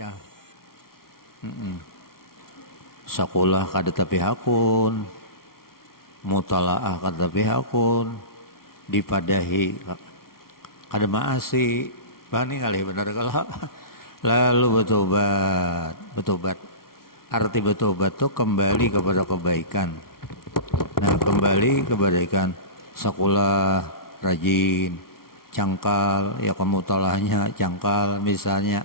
ya. Sakulah kada tapihakun, mutalaah kada tapihakun, dipadahi kada maasi, bani kali benar kalau lalu bertobat. Arti bertobat itu kembali kepada kebaikan. Nah, kembali kepada kebaikan, sakulah rajin, cangkal, ya kamu tolahnya cangkal misalnya,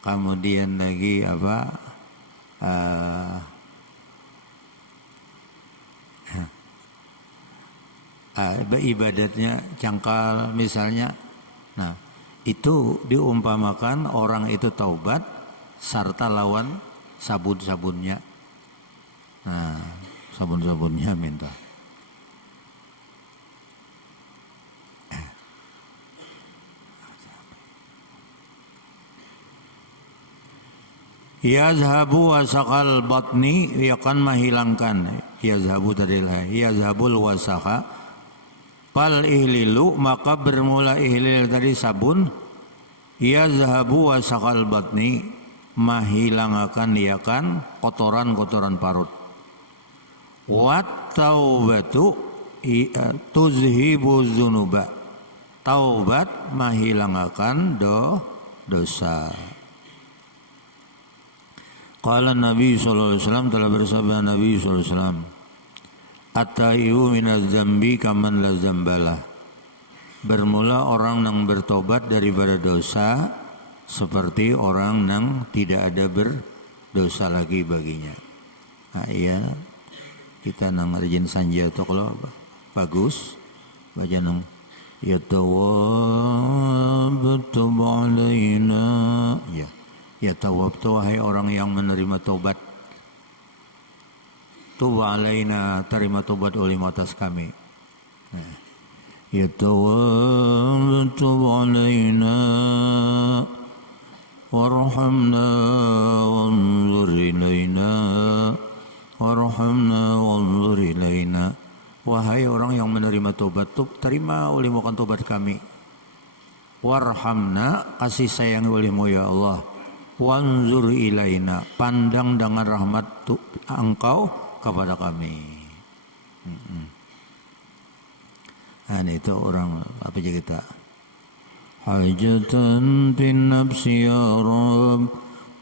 kemudian lagi apa, ibadatnya cangkal misalnya. Nah, itu diumpamakan orang itu taubat serta lawan sabun-sabunnya. Nah, sabun-sabunnya minta. Yazhabu wasaqal batni, akan menghilangkan. Yazhabu tadilah, yazhabul wasaqa fal ihlilu, maka bermula ihlil dari sabun. Yazhabu wasaqal batni, menghilangkan iakan kotoran-kotoran parut. Wat taubatu tuzhibu dzunuba, taubat menghilangkan dosa. Qala Nabi sallallahu alaihi wasallam, telah bersabda Nabi sallallahu alaihi wasallam, at-taibu minaz zambi kaman la zambalah. Bermula orang yang bertobat daripada dosa seperti orang yang tidak ada berdosa lagi baginya. Nah, iya, kita nang rajin sanja itu kalau bagus baca nang ya tawab tub alaina, ya. Ya tawab tu wahai orang yang menerima taubat, tub alaina, terima taubat oleh atas kami. Ya tawab tub alaina warhamna wanzur ilaina, warhamna wanzur ilaina. Wahai orang yang menerima taubat, terima oleh mukan taubat kami. Warhamna, kasih sayang olehmu ya Allah. Wanzur ilaina, pandang dengan rahmat engkau kepada kami. Nah, itu orang apa aja kita. Hajatan bin nafsi ya Rabb,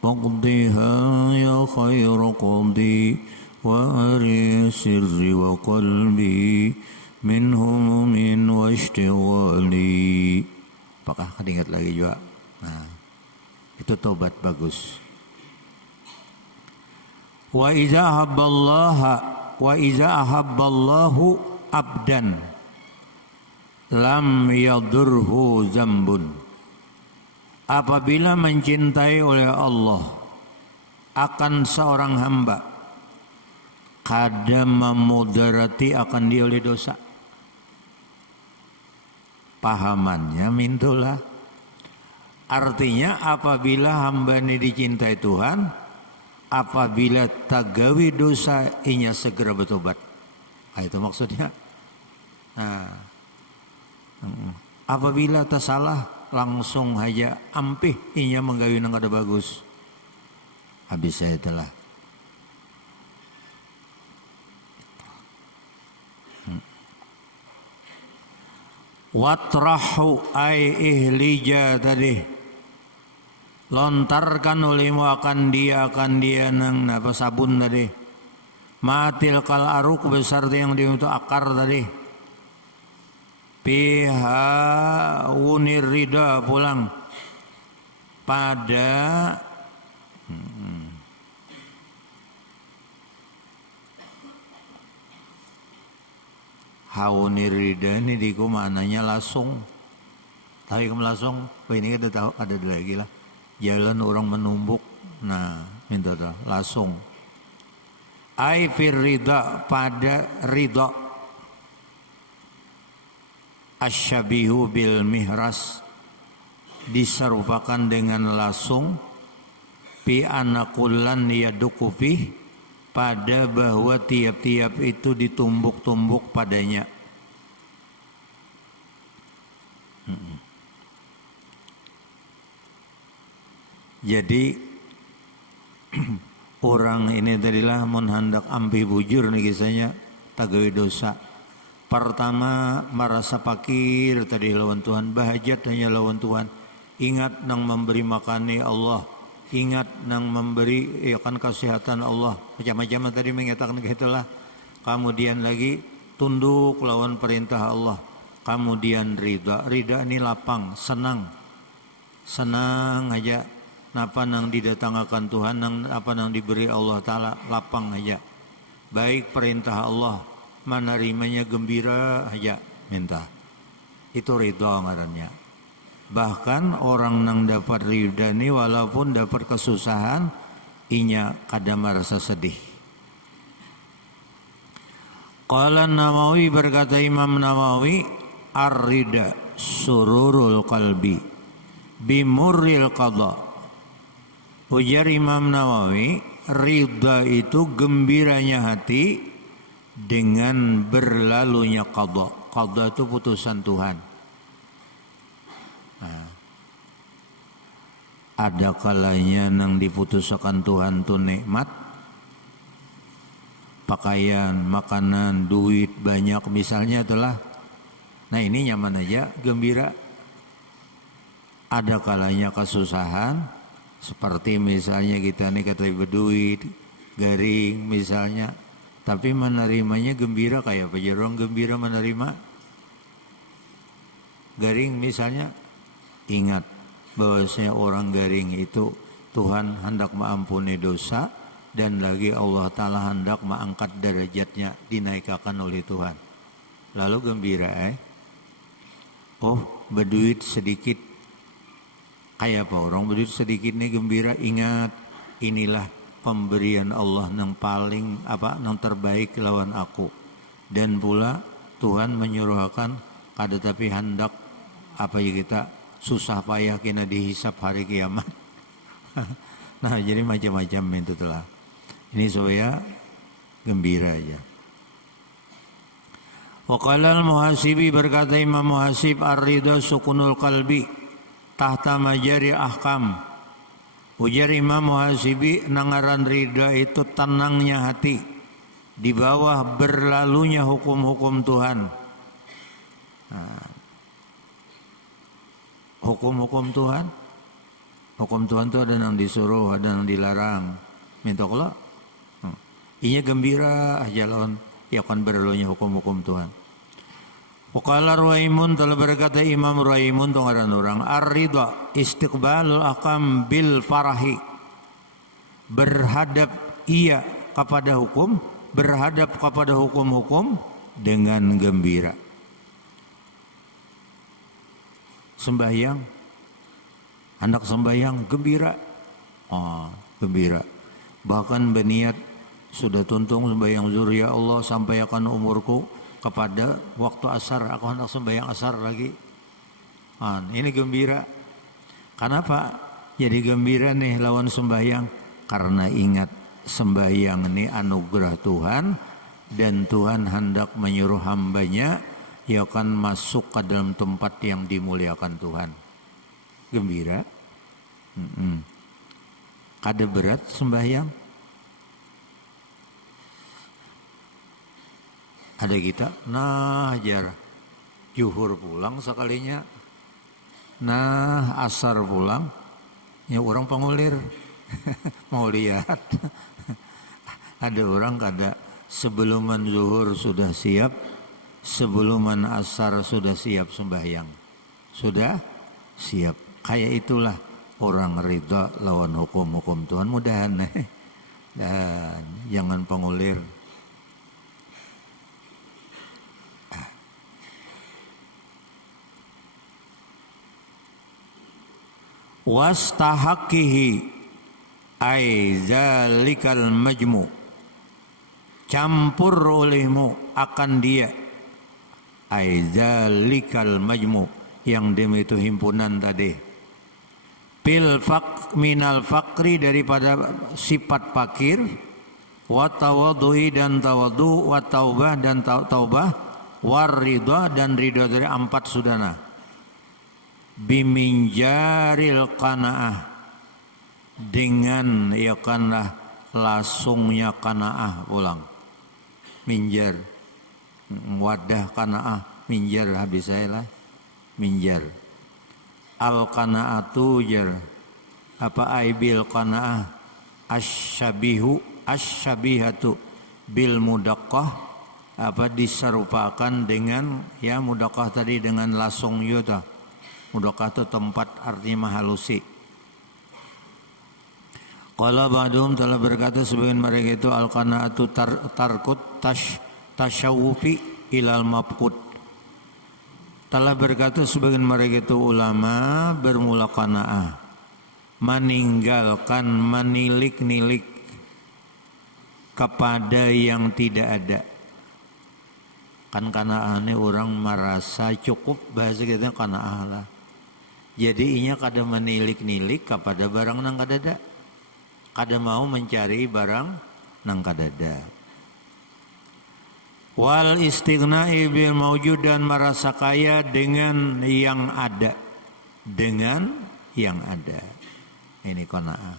faqdiha ya khairu qadi, wa ari sirri wa qalbi, min humumin wa ishtighali. Apakah ingat lagi juga? Nah, itu tobat bagus. Wa iza ahabballahu abdan lam yadurhu zambun. Apabila mencintai oleh Allah akan seorang hamba, kada memudarati akan dia oleh dosa. Pahamannya mintulah. Artinya apabila hamba ini dicintai Tuhan, apabila tagawi dosa inya segera bertobat. Nah, itu maksudnya. Nah, apabila tersalah langsung aja ampih inya menggawi nang kada bagus. Habis saya telah. Watrahu ay ihlija tadi. Lontarkan olehmu akan dia nang apa sabun tadi. Matil kal aruk besar yang dia untuk akar tadi. Piha unir rida pulang pada haunir rida ini diku maknanya langsung. Tapi kamu langsung, ini ada tahu ada lagi lah. Jalan orang menumbuk, nah minta dah langsung. Ai fir ridha, pada ridha. Asyabihu bil mihras, diserupakan dengan lasung. Pi anakulan yadukufi, pada bahwa tiap-tiap itu ditumbuk-tumbuk padanya. Jadi orang ini tadilah mun hendak ampi bujur nih kisahnya tagawe dosa. Pertama merasa fakir tadi lawan Tuhan, bahajat hanya lawan Tuhan. Ingat nang memberi makani Allah, ingat nang memberi ya kan kesehatan Allah. Macam-macam tadi mengatakan gitulah. Kemudian lagi tunduk lawan perintah Allah. Kemudian ridha ini lapang, senang aja. Napa nang didatangkan Tuhan, nang apa nang diberi Allah Ta'ala, lapang aja. Baik perintah Allah, menerimanya gembira aja minta. Itu ridha ngarannya. Bahkan orang nang dapat ridha ini walaupun dapat kesusahan, inya kadang merasa sedih. Qala Nawawi, berkata Imam Nawawi, ar-ridha sururul qalbi bimurril qada. Ujar Imam Nawawi, ridha itu gembiranya hati dengan berlalunya qada. Qada itu putusan Tuhan. Nah, ada kalanya nang diputuskan Tuhan tuh nikmat, pakaian, makanan, duit banyak misalnya itulah. Nah ini nyaman aja, gembira. Ada kalanya kesusahan, seperti misalnya kita nih kata berduit, garing misalnya. Tapi menerimanya gembira kayak apa? Jarang gembira menerima. Garing misalnya, ingat bahwasanya orang garing itu Tuhan hendak mengampuni dosa. Dan lagi Allah Ta'ala hendak mengangkat derajatnya, dinaikkan oleh Tuhan. Lalu gembira oh berduit sedikit. Kayak apa orang berduit sedikit nih gembira. Ingat inilah pemberian Allah yang paling yang terbaik lawan aku. Dan pula Tuhan menyuruhkan kada tapi hendak kita susah payah kena dihisap hari kiamat. Nah jadi macam-macam itu telah. Ini supaya gembira aja. Waqala al-Muhasibi, berkata Imam Muhasib, ar-ridha sukunul qalbi tahta majari ahkam. Ujar Imam Muhasibi, nangaran ridha itu tenangnya hati di bawah berlalunya hukum-hukum Tuhan. Nah, hukum-hukum Tuhan, hukum Tuhan itu ada yang disuruh, ada yang dilarang. Minta Allah, inya gembira jalan, ya akan berlalunya hukum-hukum Tuhan. Waqala Ruwaimun, telah berkata Imam Ruwaimun tu ngaran orang, ar-ridha istiqbalul ahkam bil farahi. Berhadap ia kepada hukum, berhadap kepada hukum-hukum dengan gembira. Sembahyang, anak sembahyang gembira. Gembira. Bahkan berniat sudah tuntung sembahyang zuhur, ya Allah sampai akan umurku kepada waktu asar, aku hendak sembahyang asar lagi. Ini gembira. Kenapa? Jadi gembira nih lawan sembahyang, karena ingat sembahyang ini anugerah Tuhan dan Tuhan hendak menyuruh hambanya ya akan masuk ke dalam tempat yang dimuliakan Tuhan. Gembira. Kada berat sembahyang. Ada kita, jar juhur pulang sekalinya, asar pulang, ya orang pengulir, mau lihat. Ada orang kada sebelum zuhur sudah siap, sebelum asar sudah siap sembahyang, sudah siap. Kayak itulah orang ridha lawan hukum-hukum Tuhan. Mudahan dan jangan pengulir. Wastahaqihi ay zalikal majmu, campur olehmu akan dia, ay zalikal majmu, yang demi itu himpunan tadi, minal fakri, daripada sifat fakir, wa tawaddu'i dan tawaddu, wa taubah dan taubah, war ridha dan ridha dari empat sudana. Biminjaril qanaah, dengan ya kanlah lasungnya kanaah pulang minjar wadah kanaah minjar habis saya lah minjar al kanaatu jar apa aibil kanaah asyabihatu bil mudaqqah apa diserupakan dengan ya mudaqqah tadi dengan lasung yuta mudaqqah itu tempat artinya mahalusi. Qala ba'dhum telah berkata sebagian mereka itu al-qanaatu tarkut tasyawufi ilal mabqut. Telah berkata sebagian mereka itu ulama bermula qanaah meninggalkan menilik-nilik kepada yang tidak ada. Kan qanaah ini orang merasa cukup bahasa kita qanaah lah. Jadi inya kada menilik-nilik kepada barang nang kada ada. Kada mau mencari barang nang kadada. Wal istighna'i bil mawjud dan merasa kaya dengan yang ada. Dengan yang ada. Ini qanaah.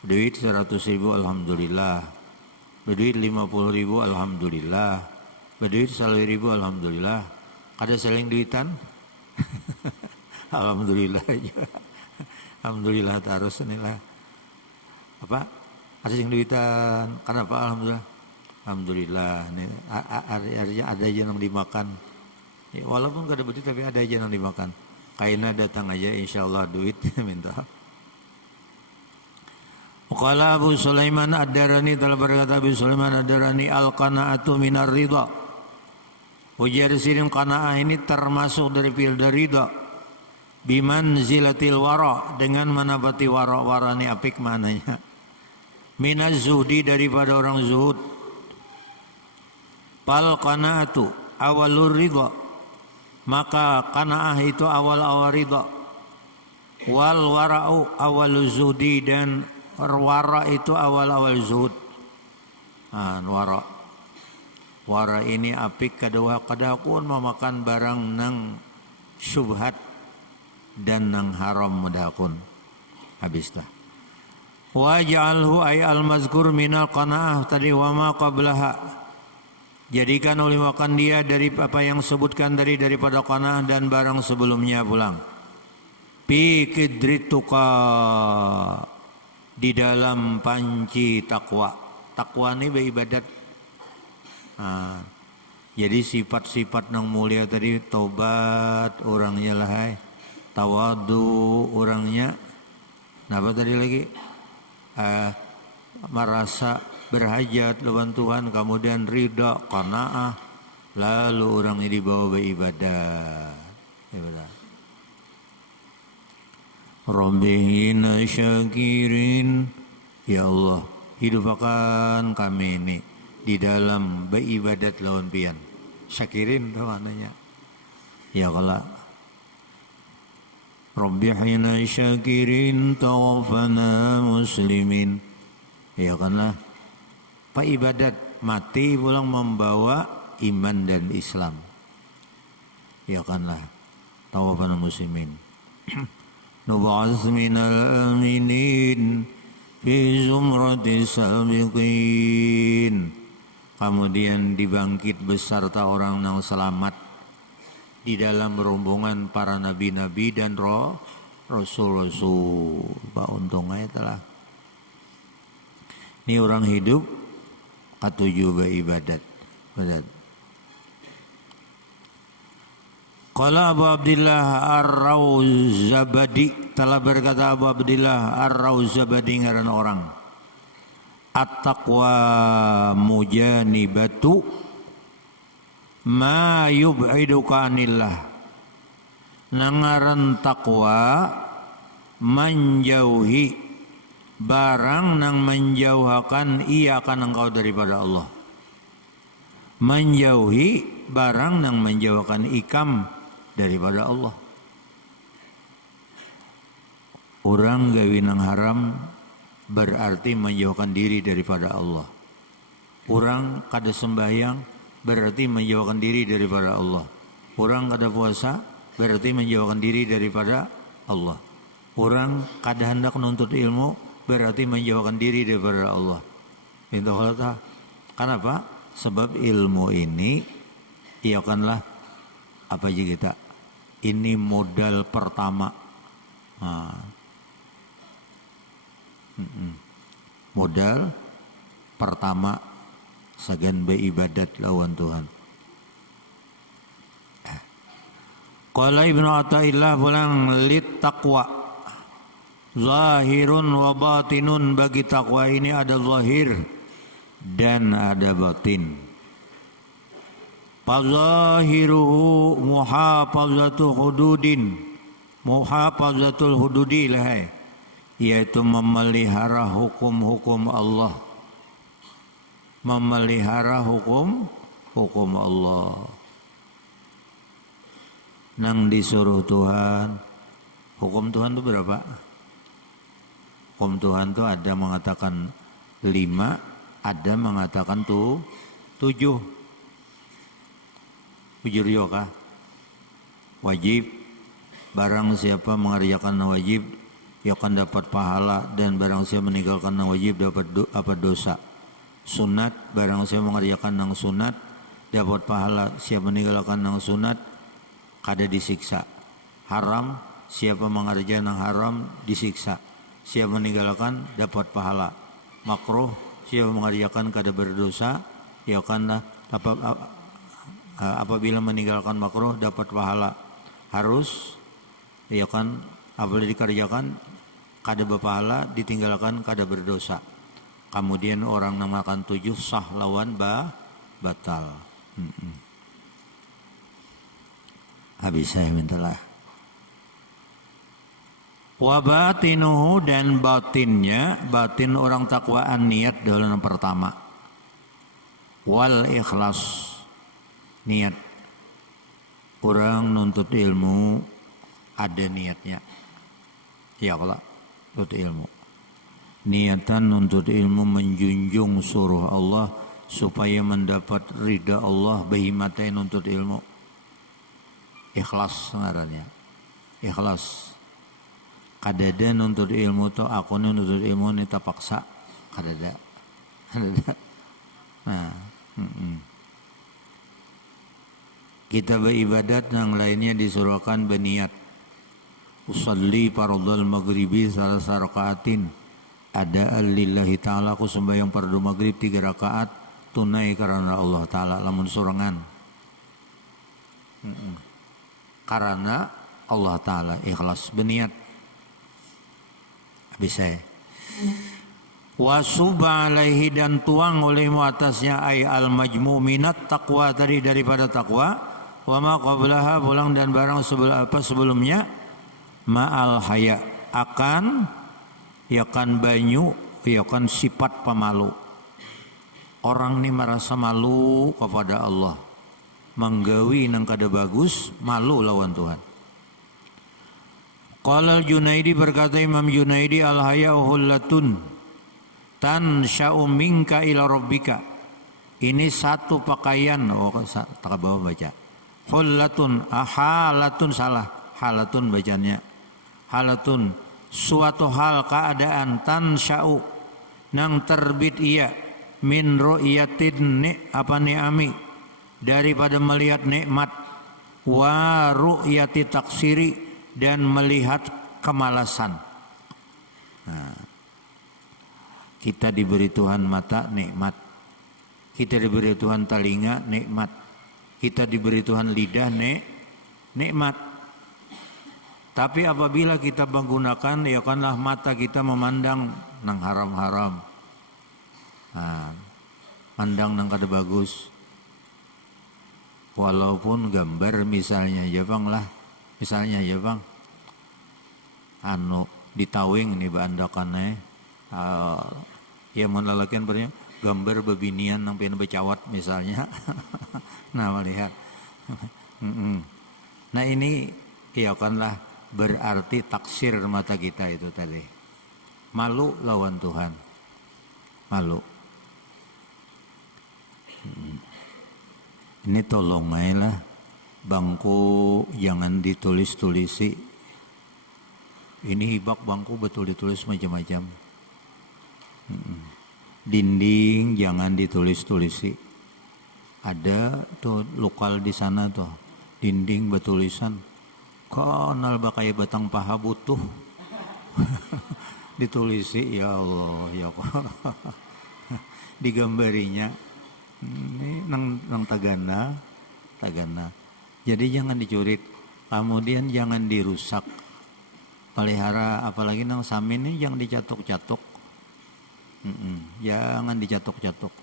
Duit 100.000 alhamdulillah. Berduit 50.000 alhamdulillah. Berduit 1.000 alhamdulillah. Kada saling duitan? Alhamdulillah aja. Alhamdulillah terus inilah apa ada yang duitan kenapa alhamdulillah ini ada aja yang dimakan ya, walaupun gak ada duit tapi ada aja yang dimakan kaina datang aja insyaallah duit minta. Qala Abu Sulaiman Ad-Darani telah berkata Abu Sulaiman Ad-Darani al-qanaatu minar ridha. Ujar sirin qanaah ini termasuk dari filter ridha. Biman zilatil wara dengan menapati wara ini apik mananya minaz zuhdi daripada orang zuhud pal qanaatu awalur ridha maka qanaah itu awal ridha wal wara'u awaluz zuhdi dan wara itu awal zuhud wara ini apik kadakun memakan barang nang syubhat dan nang haram mudakun habis dah waj'alhu ay al-mazkur minal qanaah tadi wa ma qablaha jadikan oleh makan dia dari apa yang sebutkan daripada qanaah dan barang sebelumnya pulang fi kidrituka di dalam panci takwa ini beribadat jadi sifat-sifat nang mulia tadi tobat orangnya lah tawadu orangnya apa tadi lagi merasa berhajat lawan Tuhan kemudian ridha qanaah lalu orangnya dibawa beribadah ya Rabbihina syakirin ya Allah hidupkan kami ini di dalam beribadat lawan pian syakirin itu maknanya ya kalau Rabbihina syakirin tawaffana muslimin ya karena Pak ibadat mati pulang membawa iman dan Islam ya kanlah tawaffana muslimin nub'ats minal aminin fi zumratis sabiqin kemudian dibangkit beserta orang yang selamat di dalam rombongan para nabi-nabi dan rasul-rasul. Pak untungnya telah. Ini orang hidup ketujuh beribadat. Qala Abu Abdillah Ar-Rauzabadi telah berkata Abu Abdillah Ar-Rauzabadi ngaran orang. At-taqwa mujanibatu ma yub'iduka anillah nangaran takwa menjauhi barang nang menjauhkan ia akan engkau daripada Allah menjauhi barang nang menjauhkan ikam daripada Allah orang gawe nang haram berarti menjauhkan diri daripada Allah orang kada sembahyang berarti menjauhkan diri daripada Allah. Orang kada puasa berarti menjauhkan diri daripada Allah. Orang kada hendak menuntut ilmu berarti menjauhkan diri daripada Allah. Minta Allah. Kenapa? Sebab ilmu ini iakanlah apa aja kita. Ini modal pertama. Nah. Modal pertama sagan beribadat lawan Tuhan. Qala Ibnu Athaillah pulang lit taqwa. Zahirun wa batinun, bagi takwa ini ada zahir dan ada batin. Fazahiruhu muhafazatu hududin. Muhafazatul hududi lah, yaitu memelihara hukum-hukum Allah. Memelihara hukum Allah. Nang disuruh Tuhan. Hukum Tuhan itu berapa? Hukum Tuhan itu ada mengatakan 5, ada mengatakan 7. 7 rioka. Wajib, barang siapa mengerjakan wajib, ia akan dapat pahala, dan barang siapa meninggalkan wajib dapat dosa. Sunat, barang siapa mengerjakan nang sunat, dapat pahala. Siapa meninggalkan nang sunat, kada disiksa. Haram, siapa mengerjakan nang haram, disiksa. Siapa meninggalkan dapat pahala. Makruh, siapa mengerjakan kada berdosa, ia akan apabila meninggalkan makruh dapat pahala. Harus, ia akan apabila dikerjakan kada berpahala, ditinggalkan kada berdosa. Kemudian orang yang makan 7 sah lawan batal. Habis saya mintalah. Wa batinuhu, dan batinnya, batin orang takwaan niat dalam yang pertama. Wal ikhlas, niat. Orang nuntut ilmu ada niatnya. Ya kalau nuntut ilmu. Niatan nuntut ilmu menjunjung suruh Allah supaya mendapat ridha Allah, bahimatai nuntut ilmu. Ikhlas ngarannya. Ikhlas. Kadada nuntut ilmu to aku nuntut ilmu ni terpaksa. Kadada. Nah, kita beribadat yang lainnya disuruhkan berniat. Usalli fardhal maghribi salasa rakaatin. Ada lillahi ta'ala, aku sembahyang fardu maghrib 3 rakaat tunai karena Allah Ta'ala, lamun surangan. Karena Allah Ta'ala, ikhlas berniat. Bisa. Wasuba alaihi, dan tuang olehmu atasnya ay al majmu' minat taqwa, tadi daripada takwa. Wa ma qablaha, pulang dan barang sebelumnya. Ma'al haya, akan yakan banyu, yakan sifat pemalu. Orang ni merasa malu kepada Allah, menggawi nang kada bagus, malu lawan Tuhan. Qala al-Junaidi, berkata Imam Junaidi, al-haya'u hullatun tansha'u minka ila rabbika. Ini satu pakaian, tak bawah baca. Hullatun, halatun salah, halatun bacanya. Halatun, suatu hal, keadaan, tansha'u, nang terbit ia, min ru'yatin ni'ami, daripada melihat nikmat, wa ru'yati taksiri, dan melihat kemalasan. Nah, kita diberi Tuhan mata, nikmat. Kita diberi Tuhan telinga, nikmat. Kita diberi Tuhan lidah, nikmat. Tapi apabila kita menggunakan, ya kanlah mata kita memandang nang haram-haram. Nah, pandang nang kada bagus. Walaupun gambar misalnya ya bang lah. Misalnya ya bang, ditawing nih bandakannya, ya menalakan bernya gambar bebinian nang pengen becawat misalnya, nah melihat, nah ini ya kanlah berarti taksir mata kita itu tadi, malu lawan Tuhan, malu. Ini tolong aja bangku jangan ditulis-tulisi. Ini hibak bangku betul ditulis macam-macam. Dinding jangan ditulis-tulisi. Ada tuh lokal di sana tuh, dinding bertulisan konal bakai batang paha butuh. Ditulisi, ya Allah, ya Allah. Digambarinya ini nang tagana. Jadi jangan dicurit, kemudian jangan dirusak. Pelihara apalagi nang samin ini jangan dicatok-catok. Jangan dicatok-catok.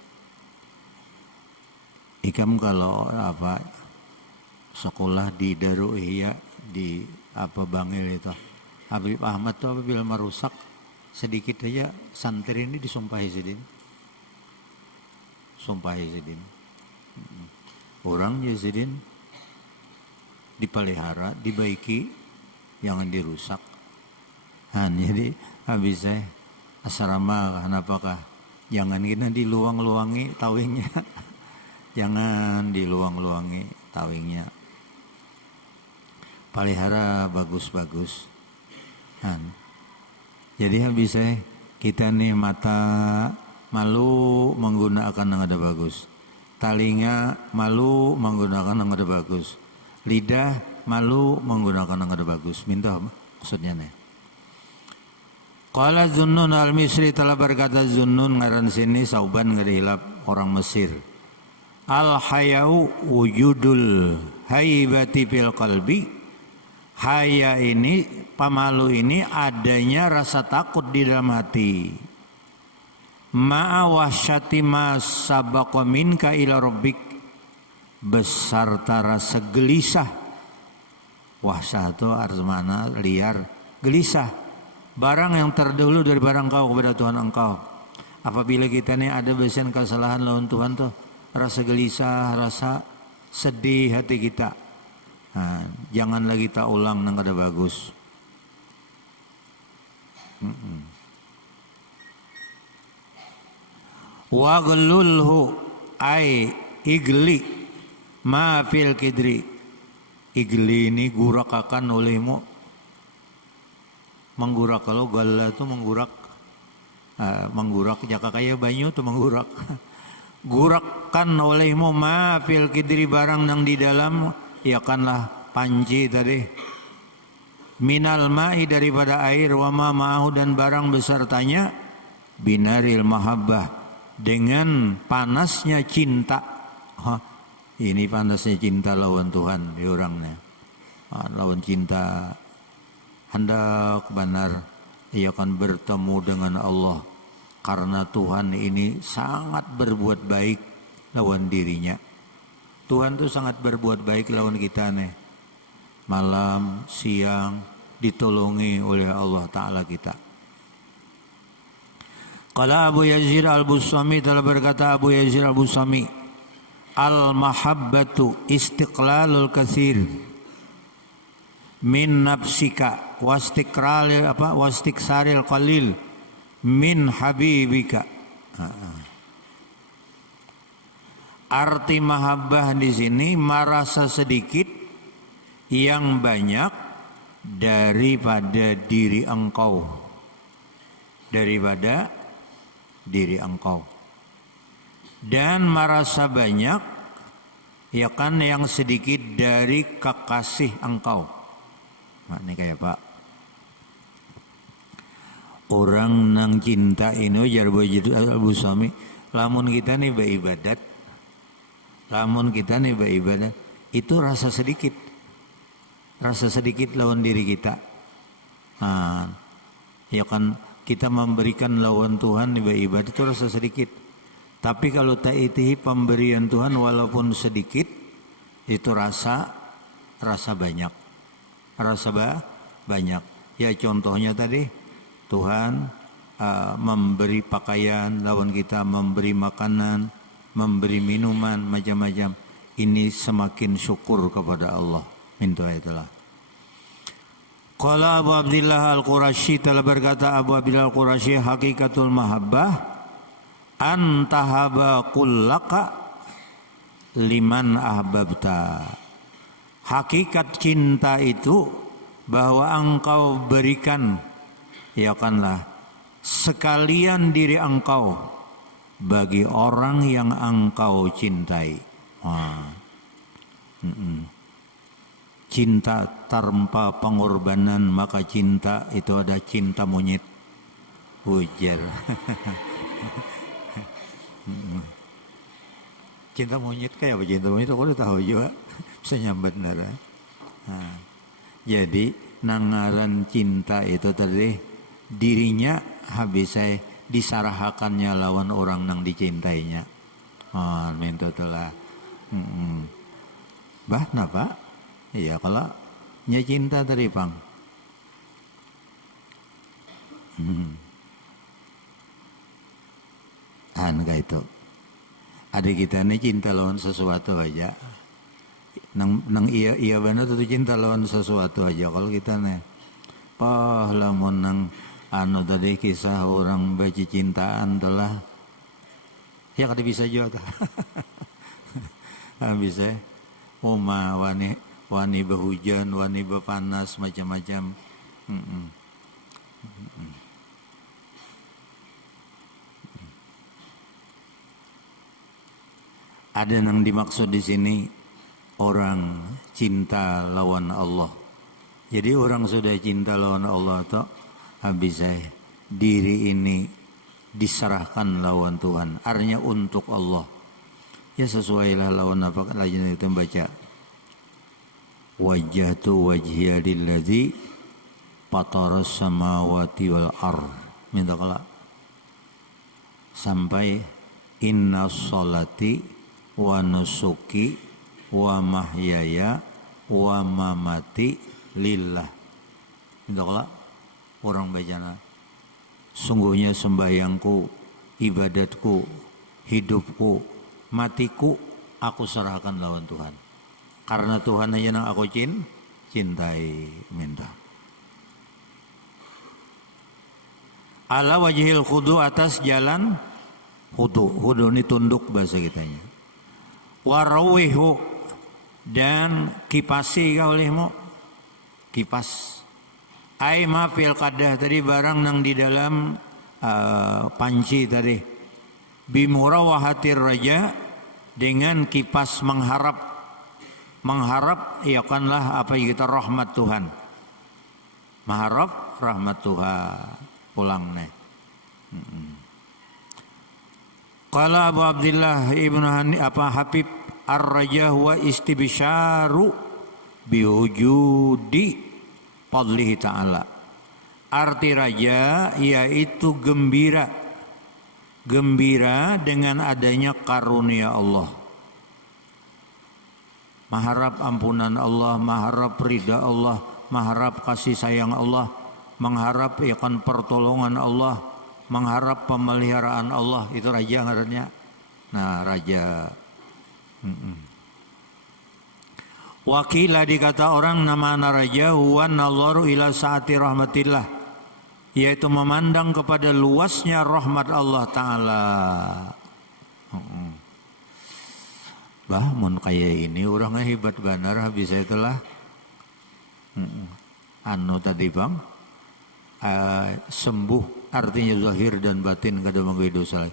Ikam kalau sekolah di Darul Ihya di Bangil itu, Habib Ahmad tuh apabila merusak sedikit aja santri ini disumpahi sidin. Orang Yazidin dipelihara, dibaiki, jangan dirusak. Jadi habis saya asrama kenapakah? Jangan kita diluang-luangi tawingnya. Jangan diluang-luangi tawingnya. Pelihara bagus-bagus. Jadi habis saya kita nih mata malu menggunakan yang ada bagus. Talinga malu menggunakan yang ada bagus. Lidah malu menggunakan yang ada bagus. Minta maksudnya nih. Qala Zunnun al-Misri telah berkata Zunnun ngaran sini Sauban ngadihilap orang Mesir. Al-hayau wujudul haibati fil qalbi. Haya ini, pamalu ini adanya rasa takut di dalam hati. Ma'a wahsyati ma sabaqa minka ila rabbik. Beserta rasa gelisah. Wahsyah itu artinya liar, gelisah. Barang yang terdahulu dari barang kau kepada Tuhan engkau. Apabila kita ini ada besian kesalahan lawan Tuhan tuh, rasa gelisah, rasa sedih hati kita. Jangan lagi tak ulang nang ada bagus. Wa ghlulhu ai igli ma fil kidri. Igli ini gurakakan olehmu. Menggurak, kalau gala itu menggurak, jaka kaya banyu itu menggurak. Gurakkan olehmu ma fil kidri barang nang di dalam, iakanlah panci tadi. Minal ma'i daripada air, wa ma ma'ahu dan barang besertanya, binaril mahabbah dengan panasnya cinta. Ini panasnya cinta lawan Tuhan di orangnya. Lawan cinta. Hendak benar ia akan bertemu dengan Allah karena Tuhan ini sangat berbuat baik lawan dirinya. Tuhan tuh sangat berbuat baik lawan kita nih. Malam, siang ditolongi oleh Allah Ta'ala kita. Qala Abu Yazid al-Bustami telah berkata Abu Yazid al-Bustami, al-mahabbatu istiqlalul katsir min nafsika wastiksaril qalil min habibika. Arti mahabbah di sini merasa sedikit yang banyak daripada diri engkau. Daripada diri engkau. Dan merasa banyak ya kan yang sedikit dari kekasih engkau. Ini kayak Pak orang nang cinta ini jar Abu Bustami, lamun kita nih beribadat, itu rasa sedikit lawan diri kita. Ya kan kita memberikan lawan Tuhan di beribadat itu rasa sedikit. Tapi kalau ta'itihi pemberian Tuhan walaupun sedikit itu rasa banyak. Banyak. Ya contohnya tadi Tuhan memberi pakaian lawan kita, memberi makanan, memberi minuman macam-macam. Ini semakin syukur kepada Allah. Minta itulah. Qala Abu Abdillah Al-Qurashi telah berkata Abu Abdillah Al-Qurashi hakikatul mahabbah antahaba kullaka liman ahbabta. Hakikat cinta itu bahwa engkau berikan ya kanlah sekalian diri engkau bagi orang yang engkau cintai. Cinta tanpa pengorbanan maka cinta itu ada cinta monyet. Ujar. Cinta monyet kayak apa cinta monyet? Aku udah tahu juga. Bisa nyambat nara. Jadi nangaran cinta itu tadi dirinya habis saya disarahakannya lawan orang nang dicintainya. Minta telah. Bah, napa? Iya kalau nya cinta tadi pang. Kayak itu. Adik kita ini cinta lawan sesuatu aja. Nang iya benar itu cinta lawan sesuatu aja. Kalau kita nih, lamun nang tadi kisah orang baca cintaan telah, ya kada bisa juga. Bisa, wani berhujan, wani berpanas macam-macam. Ada yang dimaksud di sini orang cinta lawan Allah. Jadi orang sudah cinta lawan Allah toh habis diri ini diserahkan lawan Tuhan. Artinya untuk Allah. Ya sesuailah lawan apa lagi itu baca. Wajjahtu wajhiya lillazi fataras samawati wal ardh. Minta kala sampai inna sholati wa nusuki wa mahyaya wa mamati lillah. Minta kala orang bacana sungguhnya sembahyangku, ibadatku, hidupku, matiku aku serahkan lawan Tuhan. Karena Tuhan aja yang aku cintai. Minta. Ala wajhil khudu atas jalan khudu. Khudu ini tunduk bahasa kitanya. Warawihu dan kipasi kaulihmu. Kipas. Ai ma fil qadah tadi barang nang di dalam panci tadi. Bimurawahatir raja dengan kipas mengharap iakanlah apa yang kita rahmat Tuhan. Mengharap rahmat Tuhan pulang nih. Qala Abu Abdullah Ibnu Habib ar-raja wa istibsyaru biwujudi fadlihi ta'ala. Arti raja yaitu gembira dengan adanya karunia Allah. Mengharap ampunan Allah, mengharap ridha Allah, mengharap kasih sayang Allah, mengharap akan pertolongan Allah, mengharap pemeliharaan Allah. Itu raja ngarannya. Nah, raja. Wakila dikata orang nama raja huwa nazaru ila saati rahmatillah, yaitu memandang kepada luasnya rahmat Allah Ta'ala. Mun kayak ini orangnya hebat benar bisa itulah. Tadi bang sembuh artinya zahir dan batin kada menggawe dosa.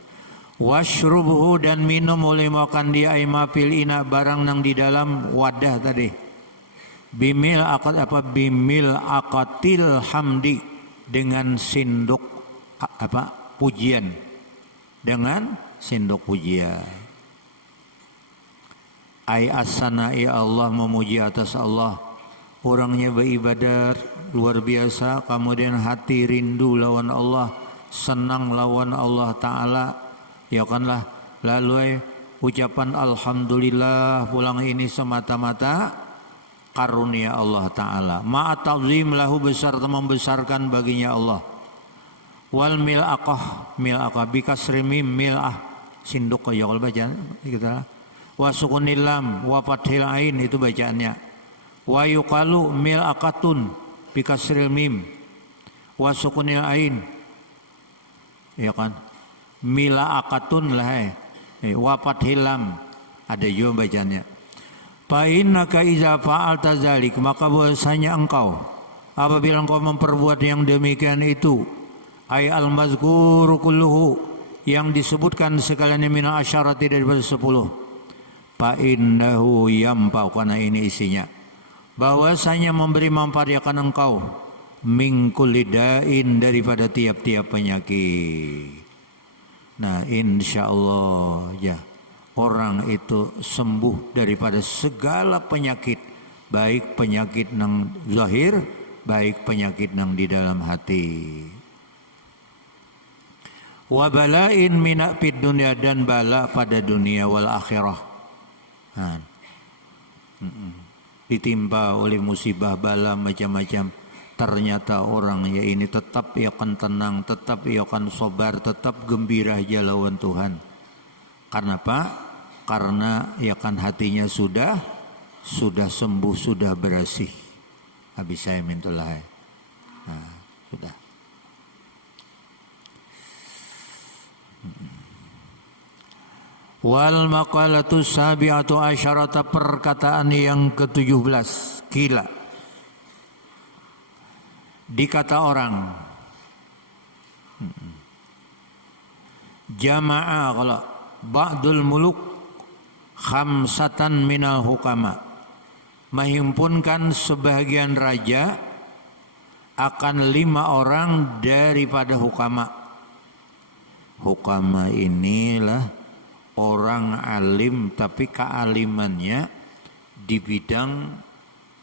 Washrubuhu dan minum oleh makan dia aima fil ina barang nang di dalam wadah tadi. Bimil akatil hamdi dengan sendok pujian. Dengan sendok pujian. Ai as-sana'i Allah memuji atas Allah. Orangnya beribadat luar biasa, kemudian hati rindu lawan Allah, senang lawan Allah Ta'ala. Ya kanlah lalu ucapan alhamdulillah pulang ini semata-mata karunia Allah Ta'ala. Ma'at ta'zim lahu besar membesarkan baginya Allah. Wal mil'aqah bikasri mim mil'ah sinduk ya kalau baca kita. Wa sukunil lam wa fathil ain itu bacaannya. Wa yuqalu mil'aqatun bikasril mim wa sukunil ain. Ya kan? Mil'aqatun lah wa fathil lam ada juga bacaannya. Fa innaka iza fa'alta zalik maka bahwasanya engkau apabila engkau memperbuat yang demikian itu, ay al-mazkuru kulluhu, yang disebutkan sekalian minal asyarati daripada 10, fa innahu yampau, karena ini isinya, bahwasanya memberi manfaat akan engkau min kulli da'in, daripada tiap-tiap penyakit. Nah, insyaallah ya, orang itu sembuh daripada segala penyakit, baik penyakit nang zahir, baik penyakit nang di dalam hati. Wa bala'in mina fid dunya, dan bala pada dunia wal akhirah. Nah, ditimpa oleh musibah bala macam-macam, ternyata orang ya ini tetap ia akan tenang, tetap ia akan sabar, tetap gembira aja lawan Tuhan. Karena apa? Karena ya kan hatinya sudah sembuh, sudah bersih. Habis saya mintalah. Nah, sudah. Wal maqalatu sabi'atu asyarata, perkataan yang ke-17, kila. Dikata orang. Jama'a, kalau ba'dul muluk khamsatan minal hukama, menghimpunkan sebagian raja akan 5 orang daripada hukama. Hukama inilah orang alim tapi kealimannya di bidang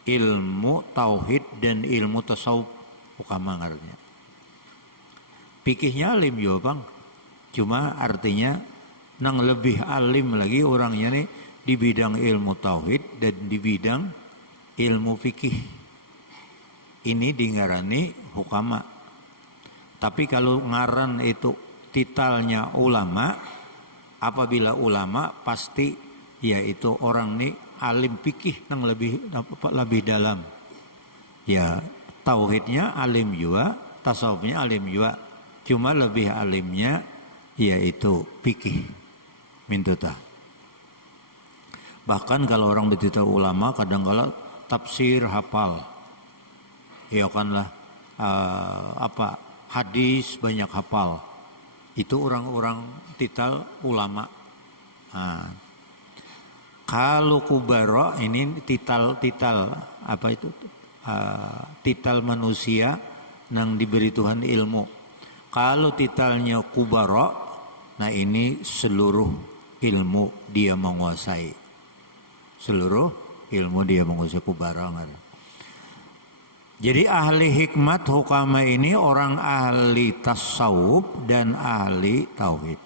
ilmu tauhid dan ilmu tasawuf. Hukama artinya. Fikihnya alim ya bang, cuma artinya nang lebih alim lagi orangnya nih di bidang ilmu tauhid dan di bidang ilmu fikih. Ini dingarani hukama. Tapi kalau ngaran itu titalnya ulama, apabila ulama pasti yaitu orang nih alim fikih nang lebih dalam. Ya, tauhidnya alim juga, tasawufnya alim juga. Cuma lebih alimnya yaitu fikih. Mintuta. Bahkan kalau orang bercerita ulama kadang-kala tafsir hafal. Ya kanlah hadis banyak hafal. Itu orang-orang titel ulama. Nah, kalau kubaro ini titel apa itu? Titel manusia yang diberi Tuhan ilmu. Kalau titelnya kubaro, nah ini seluruh ilmu dia menguasai. Seluruh ilmu dia menguasai kubaro. Jadi ahli hikmat hukama ini orang ahli tasawuf dan ahli tauhid.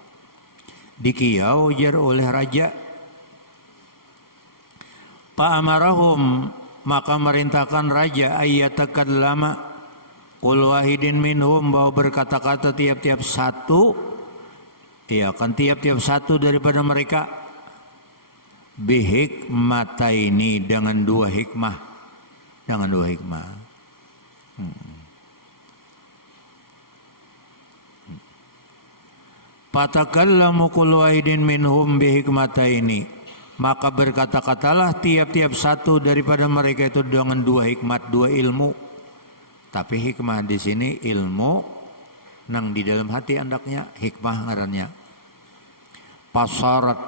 Dikiyau jar oleh raja. Pa'amarahum, maka merintahkan raja ayyatakallama qul wahidin minhum, bahwa berkata-kata tiap-tiap satu, ya kan tiap-tiap satu daripada mereka, bihikmataini, dengan 2 hikmah, dengan 2 hikmah. Fatakallamu qul wahidin minhum bihikmataini, maka berkata-katalah tiap-tiap satu daripada mereka itu dengan 2 hikmat, 2 ilmu. Tapi hikmah di sini ilmu nang di dalam hati andaknya, hikmah ngarannya. Pasarat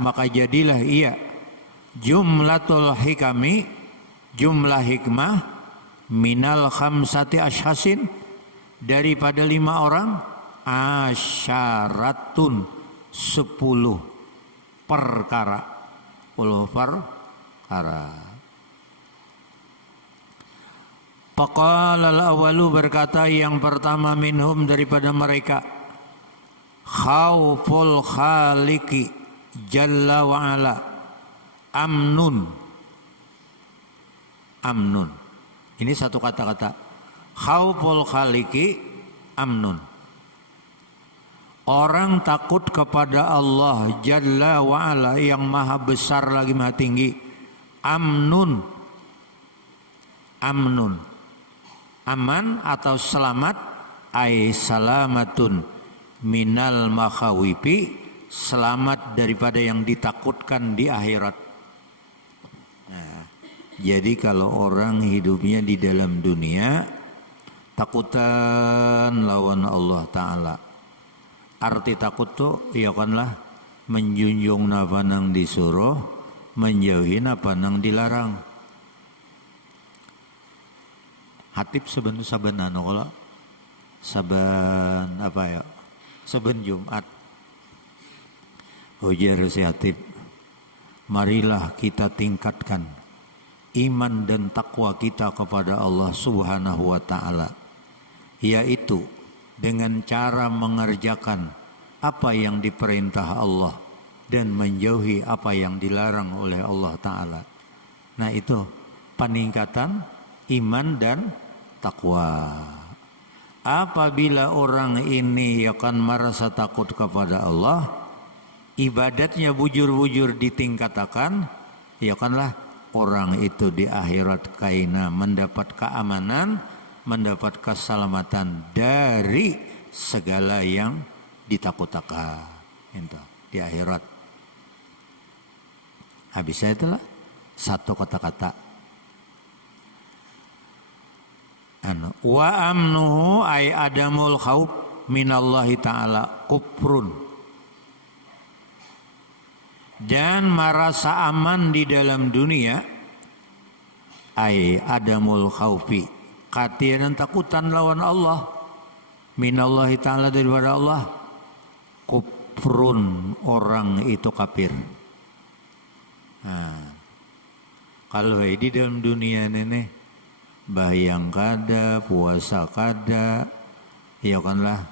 maka jadilah ia jumlatul hikami, jumlah hikmah minal khamsati ashasin, daripada 5 orang, asyaratun 10 perkara, 10 perkara. Faqala al-awwalu, berkata yang pertama, minhum daripada mereka, khauful khaliqi jalla wa ala amnun. Amnun. Ini satu kata-kata. Khauful khaliqi amnun. Orang takut kepada Allah jalla wa ala, yang maha besar lagi maha tinggi. Amnun. Amnun. Aman atau selamat, ay salamatun minal makhawifi, selamat daripada yang ditakutkan di akhirat. Nah, Jadi kalau orang hidupnya di dalam dunia takutan lawan Allah Ta'ala. Arti takut tuh ya kanlah menjunjung apa nang disuruh, menjauhi apa nang dilarang. Hatib saben kalau saben apa ya? Saben Jumat. Ujar si Hatib, marilah kita tingkatkan iman dan takwa kita kepada Allah Subhanahu wa Ta'ala, yaitu dengan cara mengerjakan apa yang diperintah Allah dan menjauhi apa yang dilarang oleh Allah Ta'ala. Nah itu peningkatan iman dan takwa. Apabila orang ini akan merasa takut kepada Allah, ibadatnya bujur-bujur ditingkatkan, ya kanlah orang itu di akhirat kaina mendapat keamanan, mendapat keselamatan dari segala yang ditakutkan itu di akhirat. Habisnya itulah satu kata-kata. Wa amnuhu ay adamul khauf minallahi ta'ala kufrun. Dan merasa aman di dalam dunia ay adamul khaufi, katian dan takutan lawan Allah, minallahi ta'ala daripada Allah, kufrun, orang itu kafir. Nah, kalau di dalam dunia ini bahyang kada, puasa kada, ya kanlah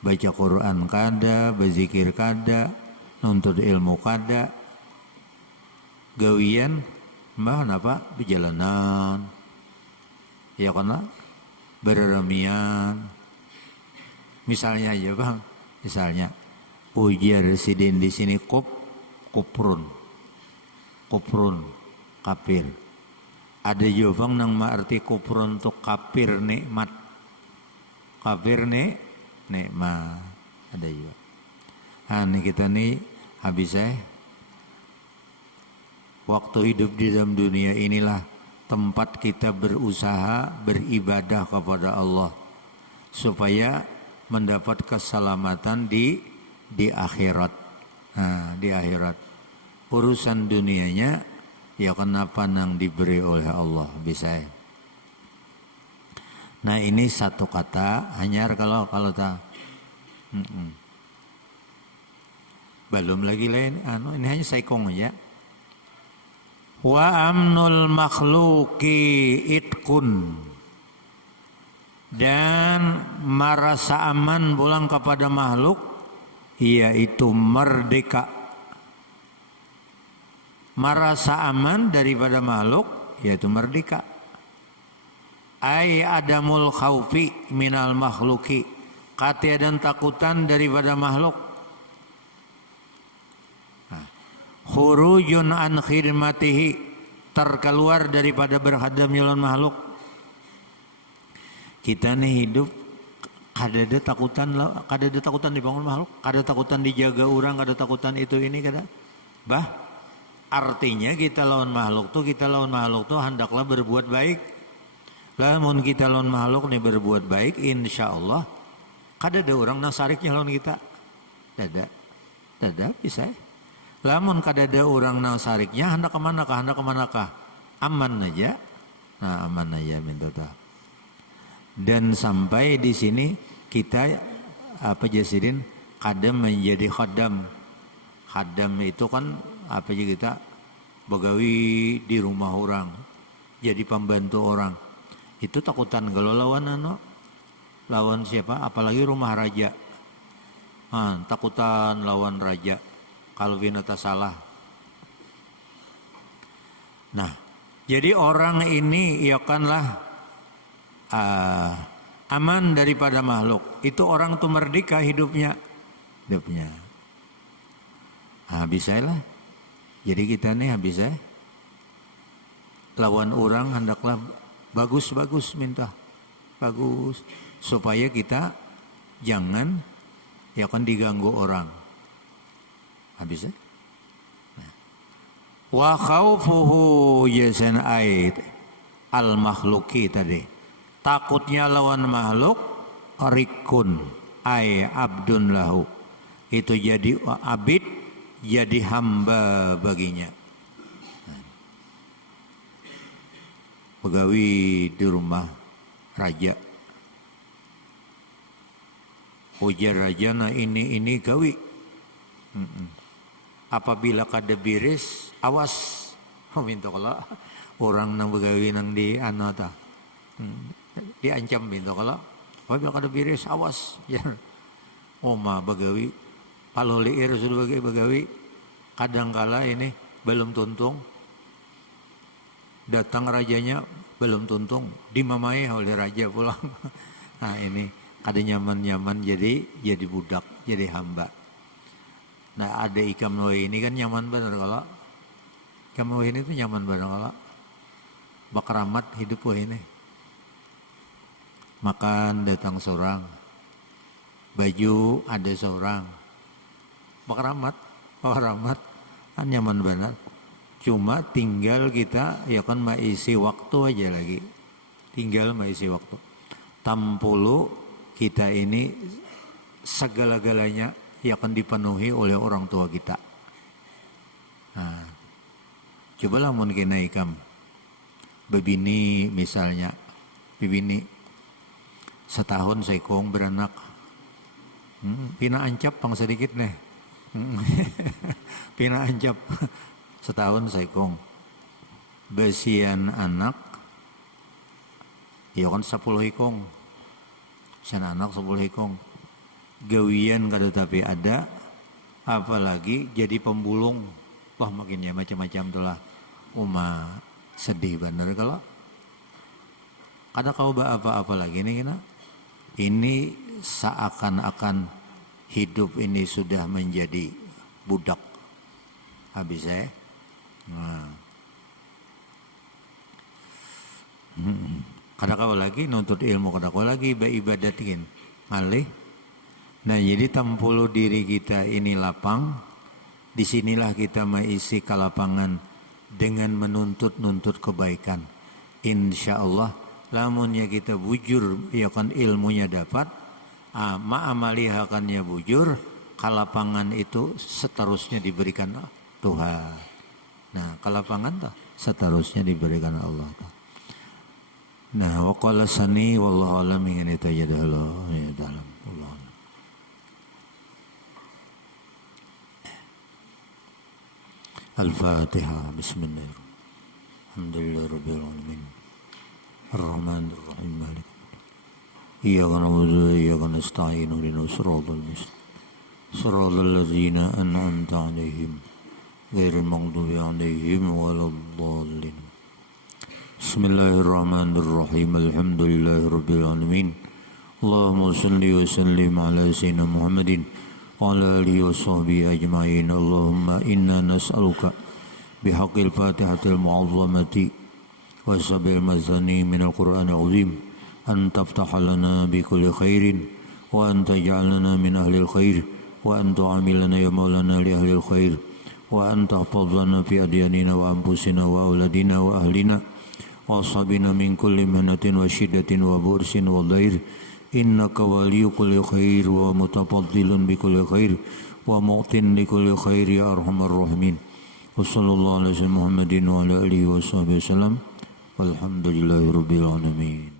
baca Quran kada, berzikir kada, nuntut ilmu kada, gawian mbah napa perjalanan, ya kanlah berremian. Misalnya aja bang, misalnya ujar residen di sini kuprun kafir. Ada juga bang nang arti kufrun untuk kafir nikmat, kafir nikmat ada juga. Nah ini kita nih habis waktu hidup di dalam dunia inilah tempat kita berusaha beribadah kepada Allah supaya mendapat keselamatan di akhirat. Nah di akhirat urusan dunianya ya kenapa nang diberi oleh Allah bisa. Nah ini satu kata hanya kalau tak belum lagi lain ini hanya saikong aja. Wa amnul makhluki itkun, dan merasa aman pulang kepada makhluk yaitu merdeka. Merasa aman daripada makhluk yaitu merdeka. Ai adamul khaufi minal makhluki, ketiadaan takutan daripada makhluk. Khurujun an khidmatihi, terkeluar daripada berhadamnya lawan makhluk. Kita nih hidup kada ada takutan dibangun makhluk, kada takutan dijaga orang, kada takutan itu ini kada. Artinya kita lawan makhluk tuh hendaklah berbuat baik. Lamun kita lawan makhluk nih berbuat baik, insya Allah kada ada orang nasariknya lawan kita. Dada bisa. Lamun kada ada orang nasariknya, hendak kemanakah? Aman aja. Nah aman aja minta. Dan sampai di sini kita jasidin kadang menjadi khadam. Khadam itu kan apa aja kita begawi di rumah orang, jadi pembantu orang. Itu takutan kalau lawan siapa? Apalagi rumah raja. Takutan lawan raja kalau binata salah. Nah, jadi orang ini iakanlah aman daripada makhluk. Itu orang tuh merdeka hidupnya. Bisa lah. Jadi kita nih habis lawan orang hendaklah bagus minta bagus supaya kita jangan ya kan diganggu orang. Habis Wa khaufuhu yasan ait al makhluki tadi. Takutnya lawan makhluk rikun ay abdun lahu. Itu jadi abid, jadi hamba baginya. Pegawai di rumah raja. Ujar raja, nah ini gawi. Apabila kada biris, awas. Minta kalau orang nang begawi nang di anata, diancam minta kalau. Apabila kada biris, awas. Ya. Oma begawi, kalau liir sudah begawi, kadangkala ini belum tuntung. Datang rajanya belum tuntung, dimamai oleh raja pulang. Nah ini kada nyaman-nyaman jadi budak, jadi hamba. Nah ada ikam nuai ini kan nyaman benar kalau ikam nuai ini tuh nyaman benar kalau bakaramat hidup ini. Makan datang seorang, baju ada seorang, bakaramat kan nyaman benar. Cuma tinggal kita ya kan mengisi waktu aja lagi. Tinggal mengisi waktu. Tampulu kita ini segala-galanya ya akan dipenuhi oleh orang tua kita. Nah, cobalah mungkin ikam. Bebini misalnya. Bebini setahun sekong beranak. Pina ancap pang sedikit nih. Pina ancap. Setahun sekong. Besian anak ya kan 10 hikong. Besian anak 10 hikong. Gawian kada tapi ada, apalagi jadi pembulung. Wah makinnya macam-macam tulah. Uma sedih benar kalau ada kau apa-apa lagi nih kena. Ini seakan-akan hidup ini sudah menjadi budak. Habis saya. Nah. Kada kau lagi nuntut ilmu, kada kau lagi beribadatin malih. Nah jadi tampulu diri kita ini lapang. Disinilah kita mengisi kelapangan dengan menuntut kebaikan. Insya Allah lamunnya kita bujur ya kan ilmunya dapat, ma'amalihakannya bujur, kelapangan itu seterusnya diberikan Tuhan. Nah, kelapangan tak seterusnya diberikan Allah. Nah, waqala sani wallahu alam ingin itajadahullah ya dalam Allah. Al-Fatihah. Bismillahirrahmanirrahim. Alhamdulillahirabbil alamin. Ar-Rahmanir Rahim. Malik. Iyyaka na'budu wa iyyaka nasta'in. Ihdinas siratal mustaqim. Siratal ladzina an'amta 'alaihim ghairil maghdubi 'alaihim waladdallin. Bismillahirrahmanirrahim. Alhamdulillahirabbil alamin. Allahumma shalli wa sallim ala sayyidina Muhammadin wa ala alihi wa sahbihi ajma'in. Allahumma inna nas'aluka bihaqqil Fatihatil mu'azzamati wa sabil mazani minal Qur'anil 'azim an taftaha lana bi kulli khairin wa an taj'alna min ahlil khair wa an tu'amilana ya maulana li ahlil khair wa an tahfazana fi adyanina wa anfusina wa auladina wa ahlina wa ashabina min kulli mihnatin wa shiddatin wa bursin wa dhair innaka waliyyu kulli khair wa mutafaddilun bi kulli khair wa mu'tin li kulli khair ya arhamar rahimin. Wa sallallahu alaihi Muhammadin wa ala alihi wa sahbihi wasallam walhamdulillahi rabbil alamin.